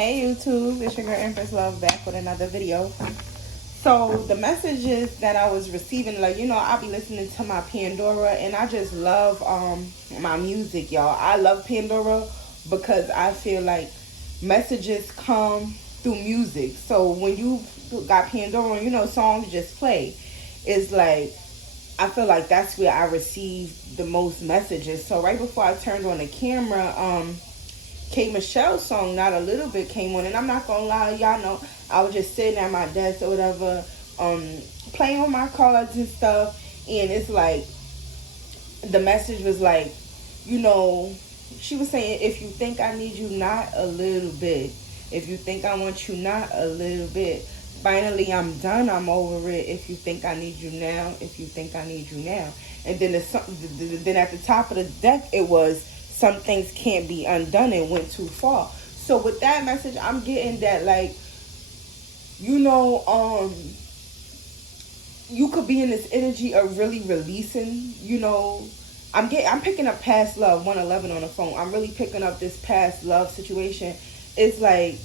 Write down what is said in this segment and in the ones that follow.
Hey YouTube, it's your girl Empress Love back with another video. So the messages that I was receiving, like, I'll be listening to my Pandora, and I just love my music, y'all. I love Pandora because I feel like messages come through music. So when you got Pandora, songs just play. It's like I feel like that's where I receive the most messages. So right before I turned on the camera, K Michelle's song "Not a Little Bit" came on, and I'm not gonna lie, y'all know I was just sitting at my desk or whatever, playing on my cards and stuff, and it's like the message was like, she was saying, if you think I need you, not a little bit. If you think I want you, not a little bit. Finally, I'm done. I'm over it. If you think I need you now, if you think I need you now. And then then at the top of the deck, it was some things can't be undone and went too far. So with that message, I'm getting that, like, you could be in this energy of really releasing, I'm picking up past love, 111 on the phone. I'm really picking up this past love situation. It's like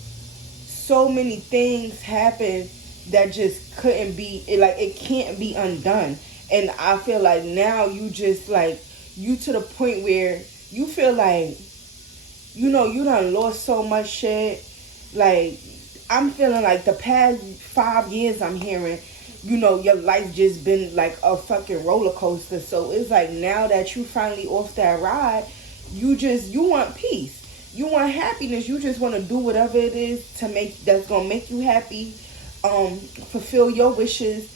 so many things happen that just couldn't be, it can't be undone. And I feel like now you just, like, you to the point where you feel like, you done lost so much shit. Like, I'm feeling like the past 5 years I'm hearing, your life just been like a fucking roller coaster. So it's like now that you finally off that ride, you want peace. You want happiness. You just want to do whatever it is that's gonna make you happy, fulfill your wishes,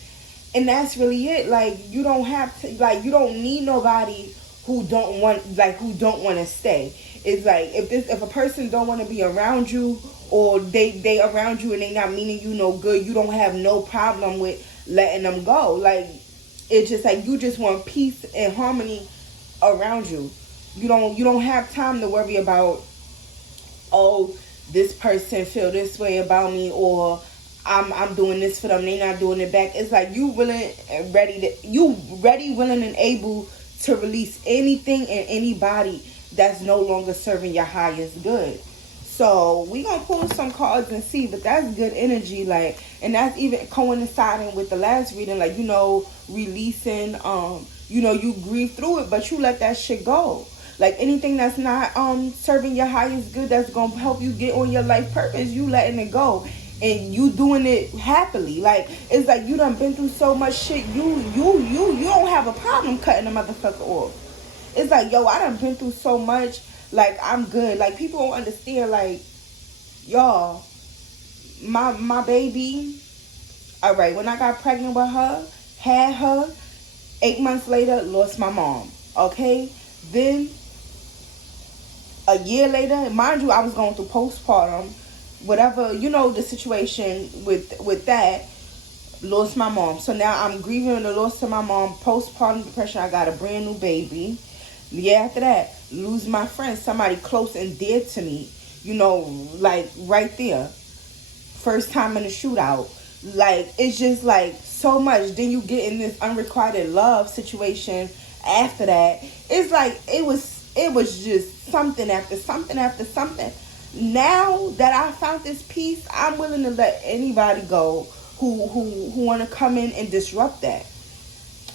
and that's really it. Like, you don't have to, like, you don't need nobody who don't want to stay. It's like if a person don't want to be around you, or they around you and they not meaning you no good, you don't have no problem with letting them go. Like, it's just like you just want peace and harmony around you. You don't have time to worry about, oh, this person feel this way about me, or I'm doing this for them, they not doing it back. It's like you ready, willing, and able to release anything and anybody that's no longer serving your highest good. So we gonna pull some cards and see, but that's good energy, like, and that's even coinciding with the last reading, like, releasing, you grieve through it, but you let that shit go. Like, anything that's not serving your highest good, that's gonna help you get on your life purpose, you letting it go. And you doing it happily. Like, it's like you done been through so much shit. You don't have a problem cutting a motherfucker off. It's like, yo, I done been through so much. Like, I'm good. Like, people don't understand. Like, y'all, my baby. All right, when I got pregnant with her, had her, 8 months later, lost my mom. Okay, then a year later, mind you, I was going through postpartum. Whatever, the situation with that, lost my mom. So now I'm grieving the loss of my mom, postpartum depression. I got a brand new baby. The year after that, lose my friend, somebody close and dear to me, like right there. First time in a shootout. Like, it's just like so much. Then you get in this unrequited love situation after that. It's like it was just something after something after something. Now that I found this peace, I'm willing to let anybody go who want to come in and disrupt that.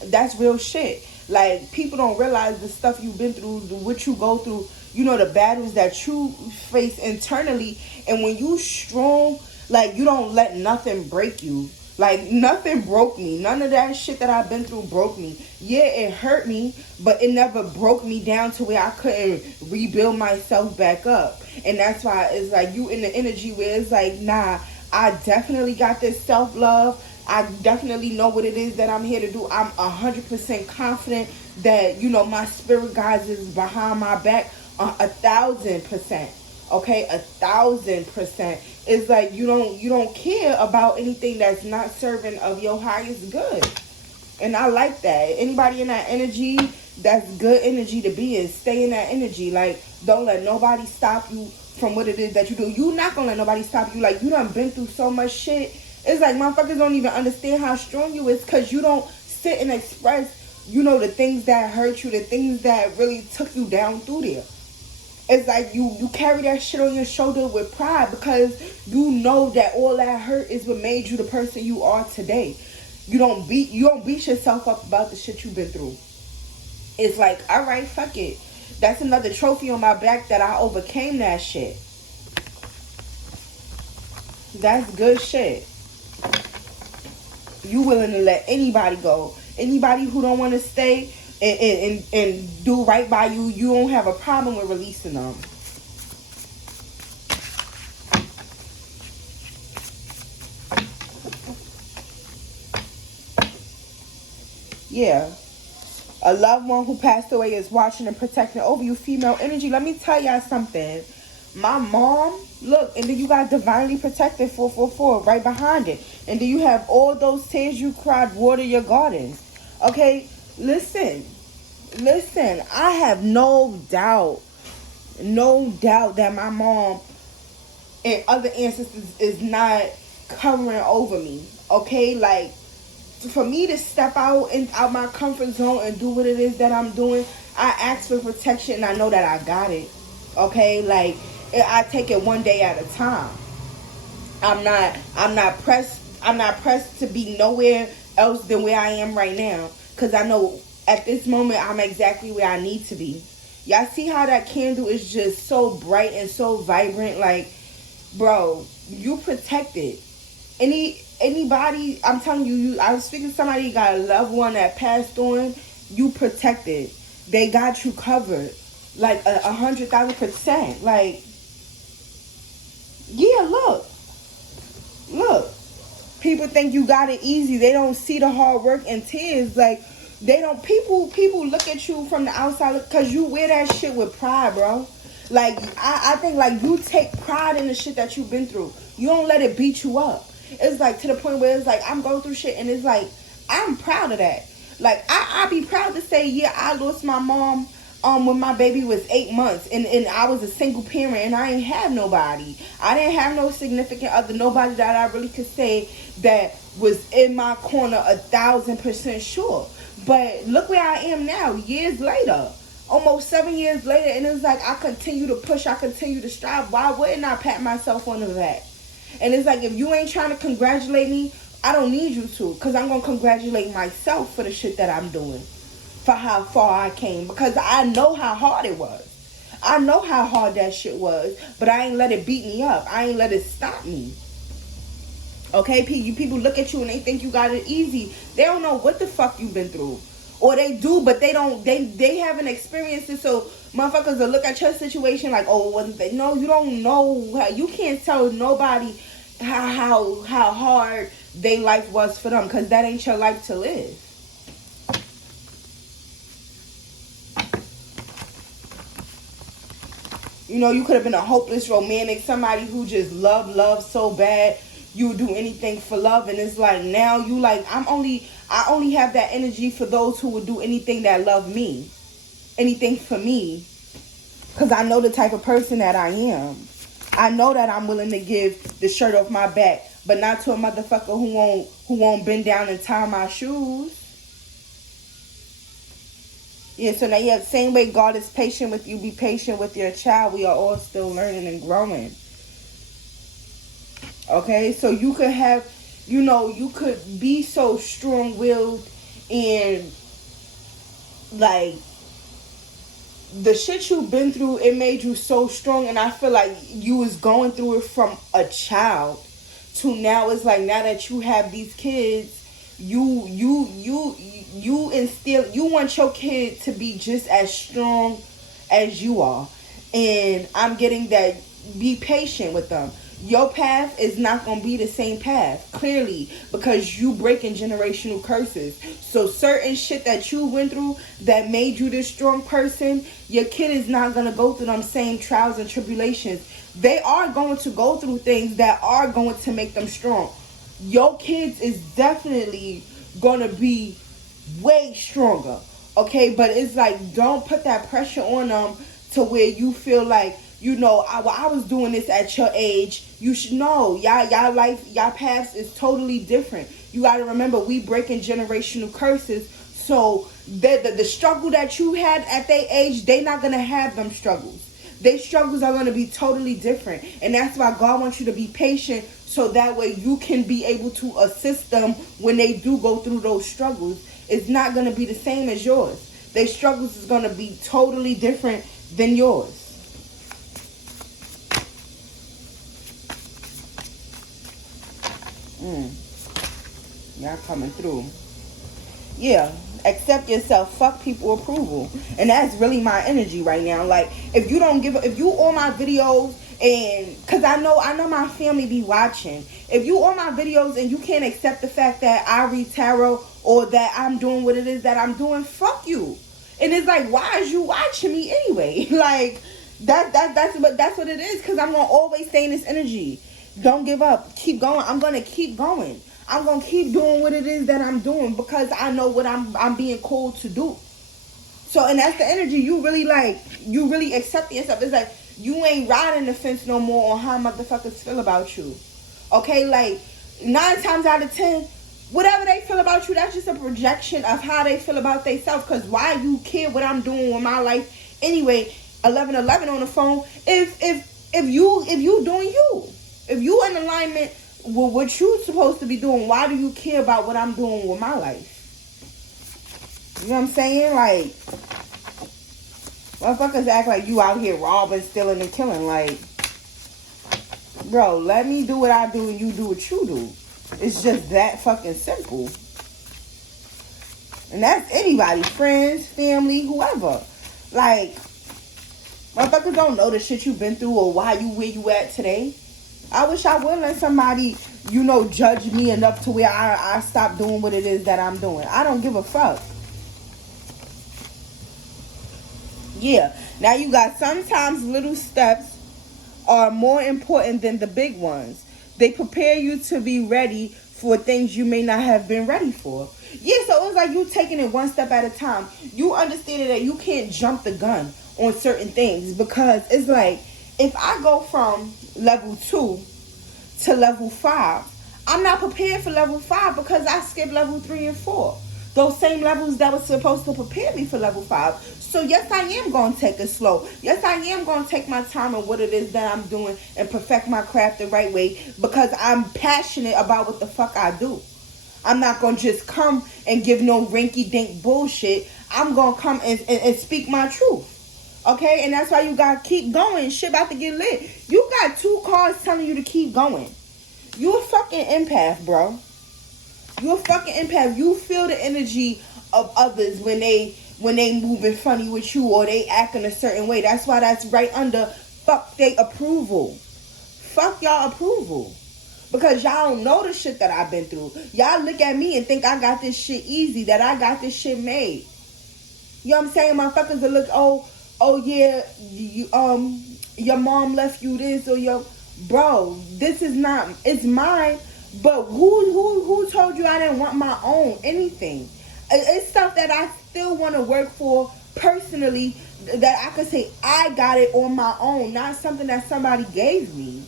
That's real shit. Like, people don't realize the stuff you've been through, what you go through, the battles that you face internally. And when you strong, like, you don't let nothing break you. Like, nothing broke me. None of that shit that I've been through broke me. Yeah, it hurt me, but it never broke me down to where I couldn't rebuild myself back up. And that's why it's like you in the energy where it's like, nah, I definitely got this self-love. I definitely know what it is that I'm here to do. I'm 100% confident that, my spirit guides is behind my back 1,000%. Okay, 1,000%. It's like you don't care about anything that's not serving of your highest good. And I like that. Anybody in that energy, that's good energy to be in. Stay in that energy. Like, don't let nobody stop you from what it is that you do. You not gonna let nobody stop you. Like, you done been through so much shit. It's like motherfuckers don't even understand how strong you is, because you don't sit and express, the things that hurt you, the things that really took you down through there. It's like you carry that shit on your shoulder with pride because you know that all that hurt is what made you the person you are today. You don't beat yourself up about the shit you've been through. It's like, all right, fuck it. That's another trophy on my back that I overcame that shit. That's good shit. You willing to let anybody go. Anybody who don't want to stay and do right by you, you don't have a problem with releasing them. Yeah. A loved one who passed away is watching and protecting over you, female energy. Let me tell y'all something. My mom, look, and then you got divinely protected 444 right behind it. And then you have all those tears you cried water your gardens. Okay, listen, I have no doubt that my mom and other ancestors is not covering over me. Okay, like, for me to step out my comfort zone and do what it is that I'm doing, I ask for protection and I know that I got it. Okay, like, I take it one day at a time. I'm not pressed to be nowhere else than where I am right now, because I know at this moment I'm exactly where I need to be. Y'all see how that candle is just so bright and so vibrant? Like, bro, you protected. Anybody, I'm telling you, I was speaking to somebody got a loved one that passed on. You protected. They got you covered, like 100,000%. Like, yeah, look. People think you got it easy. They don't see the hard work and tears. Like, they don't. People look at you from the outside because you wear that shit with pride, bro. Like, I think, like, you take pride in the shit that you've been through. You don't let it beat you up. It's like to the point where it's like I'm going through shit and it's like I'm proud of that. Like, I be proud to say, yeah, I lost my mom when my baby was 8 months and I was a single parent and I ain't have nobody. I didn't have no significant other, nobody that I really could say that was in my corner 1,000% sure. But look where I am now, years later. Almost 7 years later, and it's like I continue to push, I continue to strive. Why wouldn't I pat myself on the back? And it's like, if you ain't trying to congratulate me, I don't need you to, because I'm going to congratulate myself for the shit that I'm doing, for how far I came, because I know how hard it was. I know how hard that shit was, but I ain't let it beat me up. I ain't let it stop me. Okay, you people look at you and they think you got it easy. They don't know what the fuck you've been through. Or they do, but they don't. They haven't experienced it. So motherfuckers will look at your situation like, oh, wasn't they? No, you don't know. You can't tell nobody how hard their life was for them, because that ain't your life to live. You know, you could have been a hopeless romantic, somebody who just love so bad. You would do anything for love, and it's like now you like I only have that energy for those who would do anything that love me, anything for me, because I know the type of person that I am. I know that I'm willing to give the shirt off my back, but not to a motherfucker who won't bend down and tie my shoes. Yeah, so now, yeah, same way God is patient with you, be patient with your child. We are all still learning and growing. Okay, so you could have, you could be so strong-willed and, like, the shit you've been through, it made you so strong, and I feel like you was going through it from a child to now. It's like, now that you have these kids, you instill, you want your kid to be just as strong as you are. And I'm getting that, be patient with them. Your path is not going to be the same path, clearly, because you breaking generational curses. So certain shit that you went through that made you this strong person, your kid is not going to go through them same trials and tribulations. They are going to go through things that are going to make them strong. Your kids is definitely going to be way stronger, okay? But it's like, don't put that pressure on them to where you feel like, I was doing this at your age. You should know, y'all life, y'all past is totally different. You got to remember, we breaking generational curses. So the struggle that you had at their age, they not going to have them struggles. Their struggles are going to be totally different. And that's why God wants you to be patient, so that way you can be able to assist them when they do go through those struggles. It's not going to be the same as yours. Their struggles is going to be totally different than yours. Y'all coming through. Yeah, accept yourself. Fuck people approval. And that's really my energy right now. Like, if you don't give, if you on my videos, and because I know my family be watching. If you on my videos and you can't accept the fact that I read tarot, or that I'm doing what it is that I'm doing, fuck you. And it's like, why is you watching me anyway? Like, that's what it is. Because I'm gonna always stay in this energy. Don't give up. Keep going. I'm gonna keep going. I'm gonna keep doing what it is that I'm doing, because I know what I'm being called to do. So, and that's the energy. You really accept yourself. It's like, you ain't riding the fence no more on how motherfuckers feel about you. Okay, like 9 times out of 10, whatever they feel about you, that's just a projection of how they feel about themselves. Because why you care what I'm doing with my life anyway? 1111 on the phone. If you doing you, if you in alignment with what you supposed to be doing, why do you care about what I'm doing with my life? You know what I'm saying? Like, motherfuckers act like you out here robbing, stealing, and killing. Like, bro, let me do what I do and you do what you do. It's just that fucking simple. And that's anybody, friends, family, whoever. Like, motherfuckers don't know the shit you've been through or why you where you at today. I wish I would let somebody, judge me enough to where I stop doing what it is that I'm doing. I don't give a fuck. Yeah. Now you got, sometimes little steps are more important than the big ones. They prepare you to be ready for things you may not have been ready for. Yeah, so it's like you taking it one step at a time. You understand that you can't jump the gun on certain things, because it's like, if I go from level 2 to level 5, I'm not prepared for level 5 because I skipped level 3 and 4. Those same levels that was supposed to prepare me for level 5. So yes, I am going to take it slow. Yes, I am going to take my time on what it is that I'm doing and perfect my craft the right way, because I'm passionate about what the fuck I do. I'm not going to just come and give no rinky-dink bullshit. I'm going to come and speak my truth. Okay? And that's why you got to keep going. Shit about to get lit. You got 2 cards telling you to keep going. You a fucking empath, bro. You a fucking empath. You feel the energy of others when they moving funny with you or they acting a certain way. That's why that's right under fuck they approval. Fuck y'all approval. Because y'all don't know the shit that I've been through. Y'all look at me and think I got this shit easy, that I got this shit made. You know what I'm saying? Motherfuckers will look, oh yeah, your mom left you this, or your bro, this is not, it's mine. But who told you I didn't want my own anything? It's stuff that I still want to work for personally, that I could say I got it on my own, not something that somebody gave me.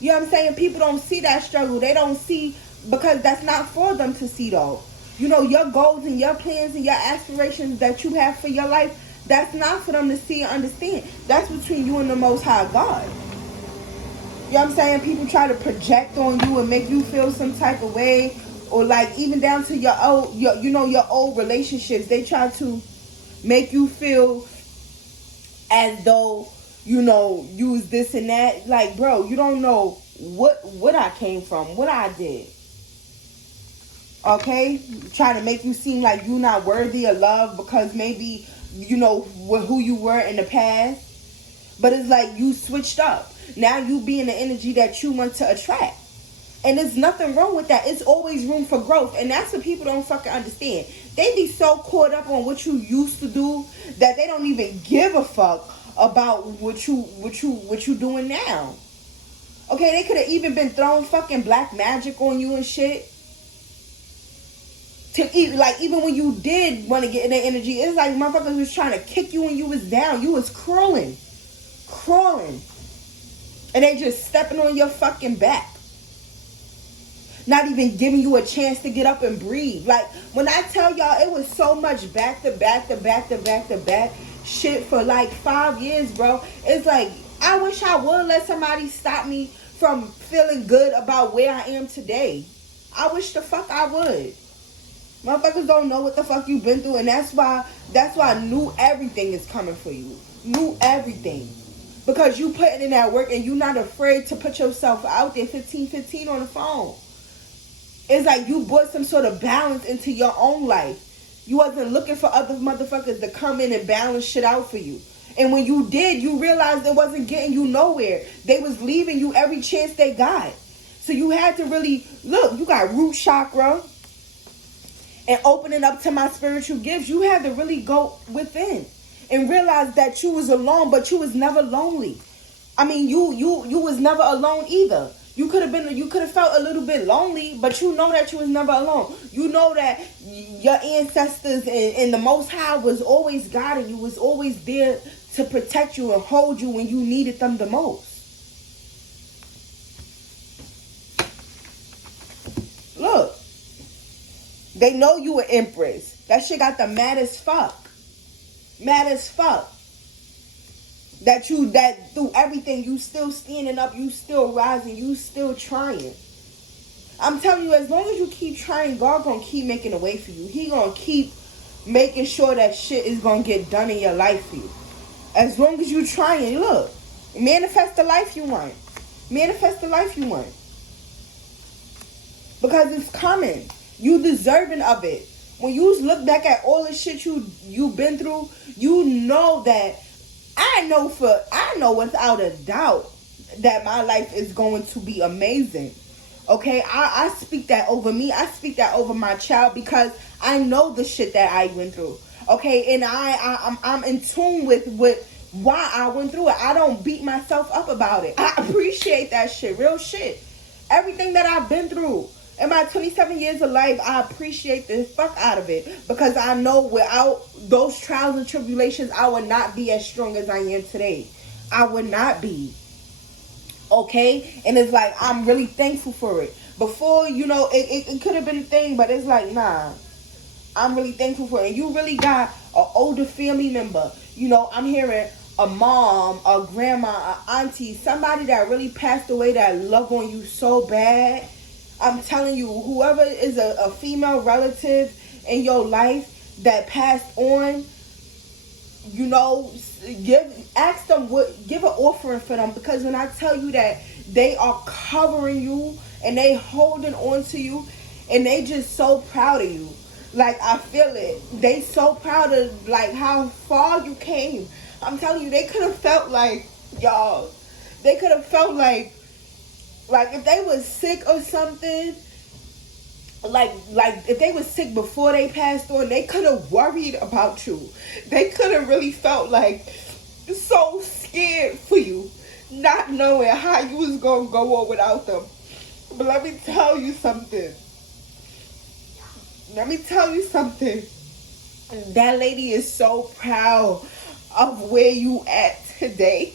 You know what I'm saying? People don't see that struggle. They don't see, because that's not for them to see though. Your goals and your plans and your aspirations that you have for your life, that's not for them to see and understand. That's between you and the Most High God. You know what I'm saying? People try to project on you and make you feel some type of way, or like even down to your old relationships. They try to make you feel as though you was this and that. Like, bro, you don't know what I came from, what I did. Okay? Trying to make you seem like you're not worthy of love because maybe who you were in the past. But it's like you switched up. Now you be in the energy that you want to attract. And there's nothing wrong with that. It's always room for growth. And that's what people don't fucking understand. They be so caught up on what you used to do that they don't even give a fuck about what you doing now. Okay, they could have even been throwing fucking black magic on you and shit. Even when you did want to get in their energy, it's like motherfuckers was trying to kick you when you was down. You was crawling. And they just stepping on your fucking back. Not even giving you a chance to get up and breathe. Like, when I tell y'all, it was so much back to back. shit for like 5 years, bro. It's like, I wish I would let somebody stop me from feeling good about where I am today. I wish the fuck I would. Motherfuckers don't know what the fuck you've been through, and that's why new everything is coming for you. New everything. Because you putting in that work and you not afraid to put yourself out there 15 on the phone. It's like you brought some sort of balance into your own life. You wasn't looking for other motherfuckers to come in and balance shit out for you. And when you did, you realized it wasn't getting you nowhere. They was leaving you every chance they got. So you had to really, look, you got root chakra and opening up to my spiritual gifts. You had to really go within and realize that you was alone, but you was never lonely. I mean, you was never alone either. You could have felt a little bit lonely, but you know that you was never alone. You know that your ancestors and the Most High was always guiding you, was always there to protect you and hold you when you needed them the most. Look, they know you an empress. That shit got them mad as fuck. Mad as fuck. That through everything, you still standing up, you still rising, you still trying. I'm telling you, as long as you keep trying, God gonna keep making a way for you. He gonna keep making sure that shit is gonna get done in your life for you. As long as you trying, look, manifest the life you want. Manifest the life you want. Because it's coming. You deserving of it. When you look back at all the shit you've been through, you know that I know without a doubt that my life is going to be amazing. Okay, I speak that over me. I speak that over my child because I know the shit that I went through. Okay, and I'm in tune with why I went through it. I don't beat myself up about it. I appreciate that shit, real shit. Everything that I've been through. In my 27 years of life, I appreciate the fuck out of it because I know without those trials and tribulations, I would not be as strong as I am today. I would not be. Okay? And it's like, I'm really thankful for it. Before, it could have been a thing, but it's like, nah. I'm really thankful for it. And you really got an older family member. I'm hearing a mom, a grandma, an auntie, somebody that really passed away that love on you so bad. I'm telling you, whoever is a female relative in your life that passed on, ask them give an offering for them, because when I tell you that they are covering you and they holding on to you and they just so proud of you. Like, I feel it. They so proud of like how far you came. I'm telling you, they could have felt like, y'all, they could have felt like if they was sick or something, like if they was sick before they passed on, they could have worried about you. They could have really felt like so scared for you, not knowing how you was gonna go on without them. But let me tell you something. That lady is so proud of where you at today.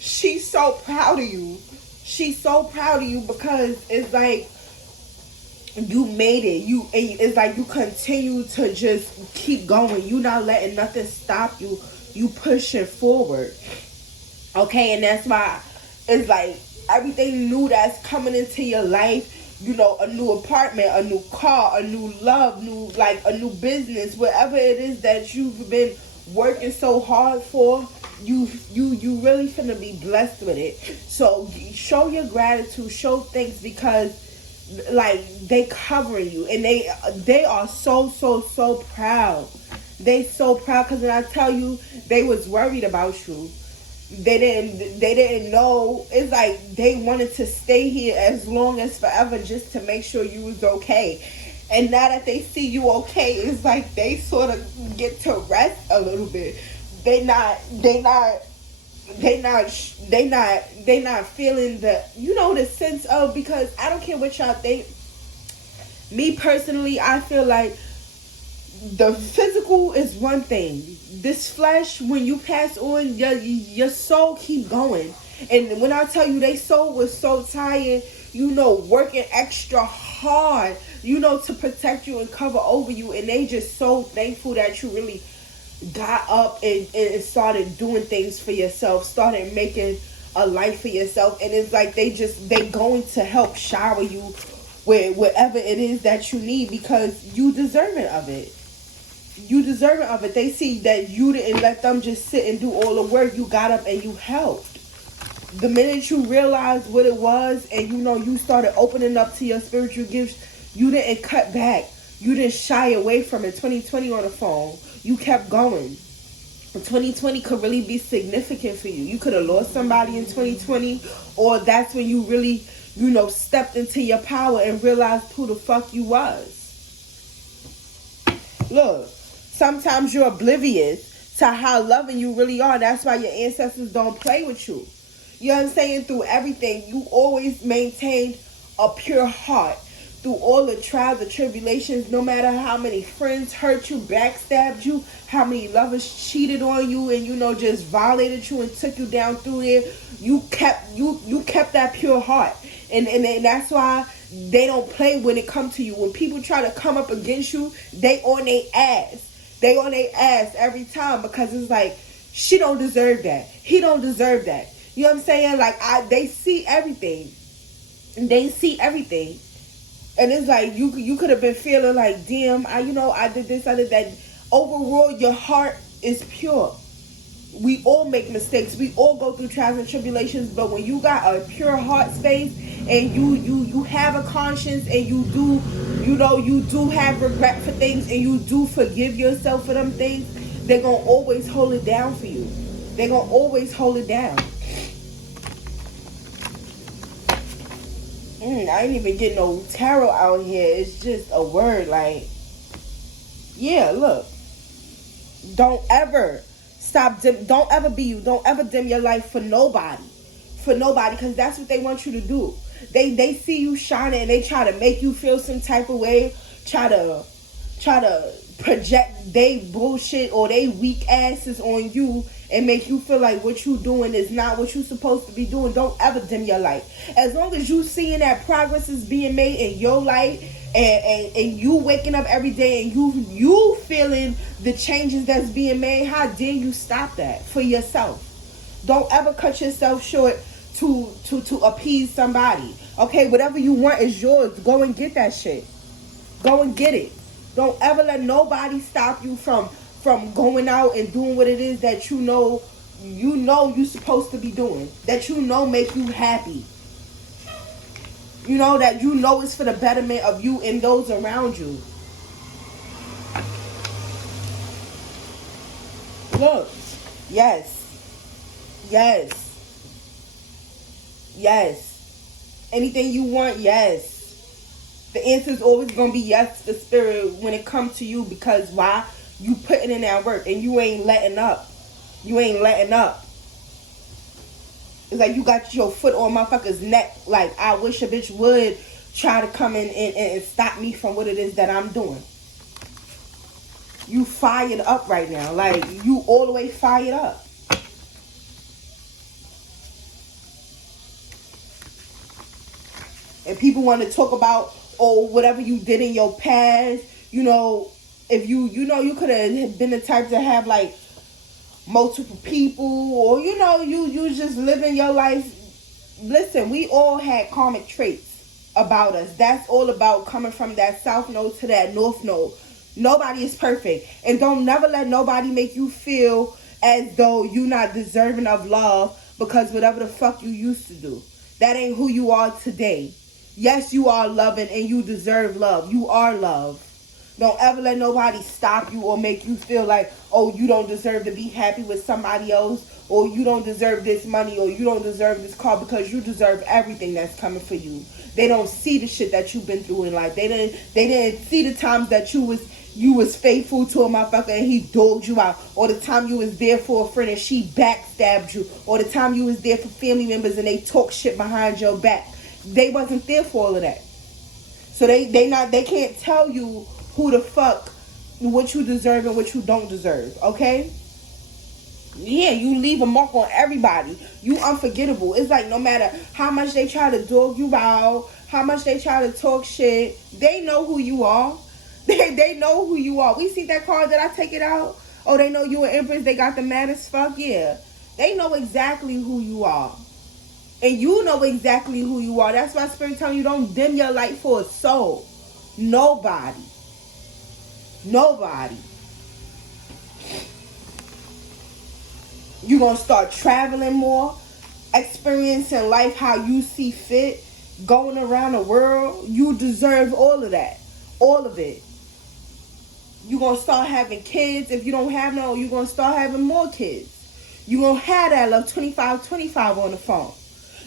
She's so proud of you. She's so proud of you because it's like you made it. It's like you continue to just keep going. You not letting nothing stop you. You pushing forward. Okay, and that's why it's like everything new that's coming into your life, a new apartment, a new car, a new love, a new business, whatever it is that you've been working so hard for, you really finna be blessed with it. So show your gratitude, show thanks, because they covering you and they are so proud. They so proud because when I tell you they was worried about you, they didn't know. It's like they wanted to stay here as long as forever just to make sure you was okay. And now that they see you okay, it's like they sort of get to rest a little bit. They not feeling the sense of, because I don't care what y'all think. Me personally, I feel like the physical is one thing. This flesh, when you pass on, your soul keep going. And when I tell you, their soul was so tired, working extra hard, to protect you and cover over you. And they just so thankful that you really got up and started doing things for yourself, started making a life for yourself. And it's like they going to help shower you with whatever it is that you need, because you deserving of it. You deserving of it. They see that you didn't let them just sit and do all the work. You got up and you helped. The minute you realized what it was, and you started opening up to your spiritual gifts, you didn't cut back. You didn't shy away from it. 2020 on the phone. You kept going. 2020 could really be significant for you. You could have lost somebody in 2020, or that's when you really, stepped into your power and realized who the fuck you was. Look, sometimes you're oblivious to how loving you really are. That's why your ancestors don't play with you. You know what I'm saying? Through everything, you always maintained a pure heart. Through all the trials, the tribulations, no matter how many friends hurt you, backstabbed you, how many lovers cheated on you, and just violated you and took you down through there, you kept that pure heart. And that's why they don't play when it comes to you. When people try to come up against you, they on their ass. They on their ass every time, because it's like, she don't deserve that. He don't deserve that. You know what I'm saying? Like, they see everything. They see everything. And it's like, you could have been feeling like, damn, I did this, I did that. Overall, your heart is pure. We all make mistakes. We all go through trials and tribulations. But when you got a pure heart space, and you have a conscience, and you do have regret for things, and you do forgive yourself for them things, they're going to always hold it down for you. They're going to always hold it down. I ain't even get no tarot out here. It's just a word. Like, yeah, look. Don't ever stop. Don't ever be you. Don't ever dim your light for nobody. For nobody. Because that's what they want you to do. They see you shining, and they try to make you feel some type of way. Try to project they bullshit or they weak asses on you, and make you feel like what you doing is not what you supposed to be doing. Don't ever dim your light. As long as you seeing that progress is being made in your light, and you waking up every day, and you feeling the changes that's being made, how dare you stop that for yourself? Don't ever cut yourself short to appease somebody. Okay, whatever you want is yours. Go and get that shit. Go and get it. Don't ever let nobody stop you from going out and doing what it is that you're supposed to be doing. That make you happy. That it's for the betterment of you and those around you. Look. Yes. Yes. Yes. Anything you want, yes. The answer is always going to be yes to the spirit when it comes to you, because why? You putting in that work, and you ain't letting up. You ain't letting up. It's like you got your foot on motherfucker's neck. Like, I wish a bitch would try to come in and stop me from what it is that I'm doing. You fired up right now. Like, you all the way fired up. And people want to talk about, whatever you did in your past. If you could have been the type to have like multiple people, or you just living your life. Listen, we all had karmic traits about us. That's all about coming from that south node to that north node. Nobody is perfect, and don't never let nobody make you feel as though you're not deserving of love, because whatever the fuck you used to do, that ain't who you are today. Yes, you are loving, and you deserve love. You are love. Don't ever let nobody stop you or make you feel like, you don't deserve to be happy with somebody else, or you don't deserve this money, or you don't deserve this car, because you deserve everything that's coming for you. They don't see the shit that you've been through in life. They didn't see the times that you was faithful to a motherfucker and he dogged you out, or the time you was there for a friend and she backstabbed you, or the time you was there for family members and they talk shit behind your back. They wasn't there for all of that. So they can't tell you who the fuck, what you deserve and what you don't deserve, okay? Yeah, you leave a mark on everybody. You unforgettable. It's like no matter how much they try to dog you out, how much they try to talk shit, they know who you are. They know who you are. We see that card that I take it out. Oh, they know you an empress. They got the mad as fuck. Yeah, they know exactly who you are. And you know exactly who you are. That's why Spirit telling you don't dim your light for a soul. Nobody. Nobody. You're going to start traveling more. Experiencing life how you see fit. Going around the world. You deserve all of that. All of it. You're going to start having kids. If you don't have no, you're going to start having more kids. You're going to have that love 25-25 on the phone.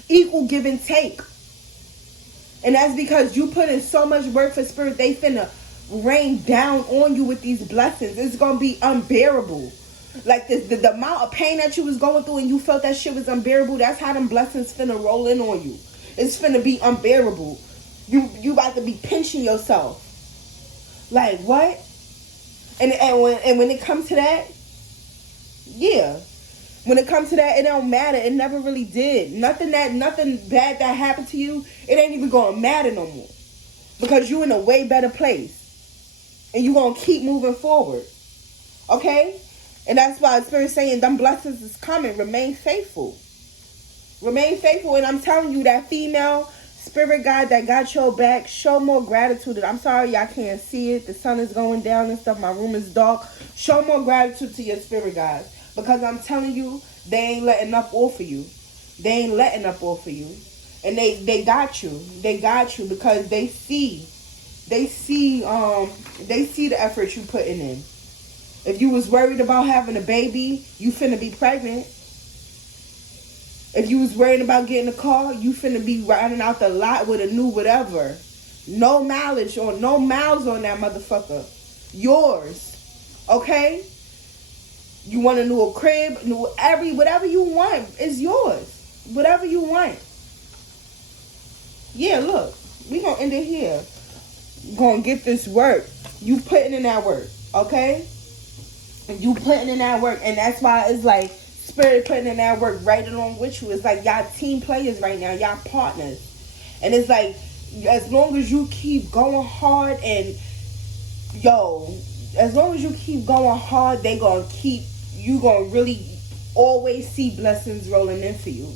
Equal give and take. And that's because you put in so much work for Spirit. They finna rain down on you with these blessings. It's gonna be unbearable. Like the amount of pain that you was going through and you felt that shit was unbearable. That's how them blessings finna roll in on you. It's finna be unbearable. You about to be pinching yourself. Like what? And when it comes to that, yeah. When it comes to that, it don't matter. It never really did. Nothing bad that happened to you, it ain't even gonna matter no more. Because you in a way better place. And you gonna keep moving forward. Okay? And that's why Spirit's saying them blessings is coming. Remain faithful. Remain faithful. And I'm telling you, that female spirit guide that got your back, show more gratitude. I'm sorry y'all can't see it. The sun is going down and stuff. My room is dark. Show more gratitude to your spirit guides. Because I'm telling you, they ain't letting up off of you. They ain't letting up off of you. And they got you. They got you because they see the effort you putting in. If you was worried about having a baby, you finna be pregnant. If you was worried about getting a car, you finna be riding out the lot with a new whatever. No mileage or no miles on that motherfucker. Yours. Okay? You want a new crib, whatever you want is yours. Whatever you want. Yeah, look. We gonna end it here. Gonna get this work. You putting in that work. Okay? You putting in that work. And that's why it's like Spirit putting in that work right along with you. It's like y'all team players right now. Y'all partners. And it's like, as long as you keep going hard and, as long as you keep going hard, they gonna keep, you gonna really always see blessings rolling in for you.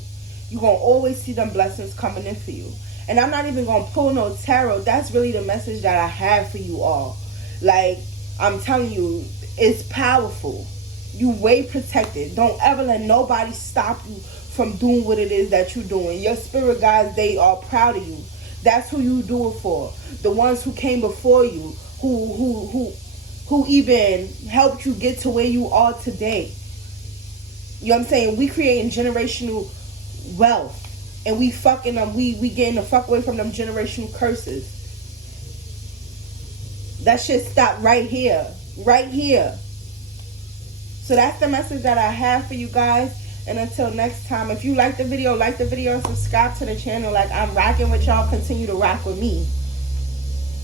You gonna always see them blessings coming in for you. And I'm not even gonna pull no tarot. That's really the message that I have for you all. Like, I'm telling you, it's powerful. You way protected. Don't ever let nobody stop you from doing what it is that you're doing. Your spirit guides, they are proud of you. That's who you do it for. The ones who came before you, who even helped you get to where you are today. You know what I'm saying? We creating generational wealth. And we fucking them. We getting the fuck away from them generational curses. That shit stopped right here. Right here. So that's the message that I have for you guys. And until next time, if you like the video and subscribe to the channel. Like I'm rocking with y'all. Continue to rock with me.